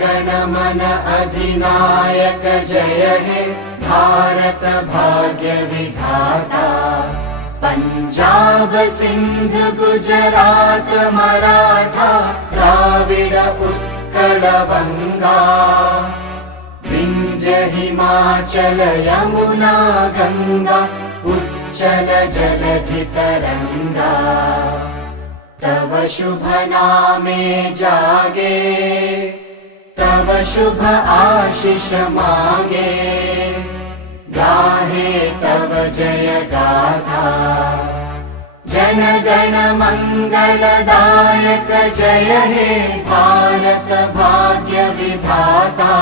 गण मन अधिनायक जय हे भारत भाग्य विधाता। पंजाब सिंध गुजरात मराठा द्राविड उत्कल बंगा। विंध्य हिमाचल यमुना गंगा उच्चल जलधि तरंगा। तव शुभ नामे जागे तव शुभ आशीष मांगे। गाहे तव जय गाथा जन गण मंगलदायक जय हे भारत भाग्य विधाता।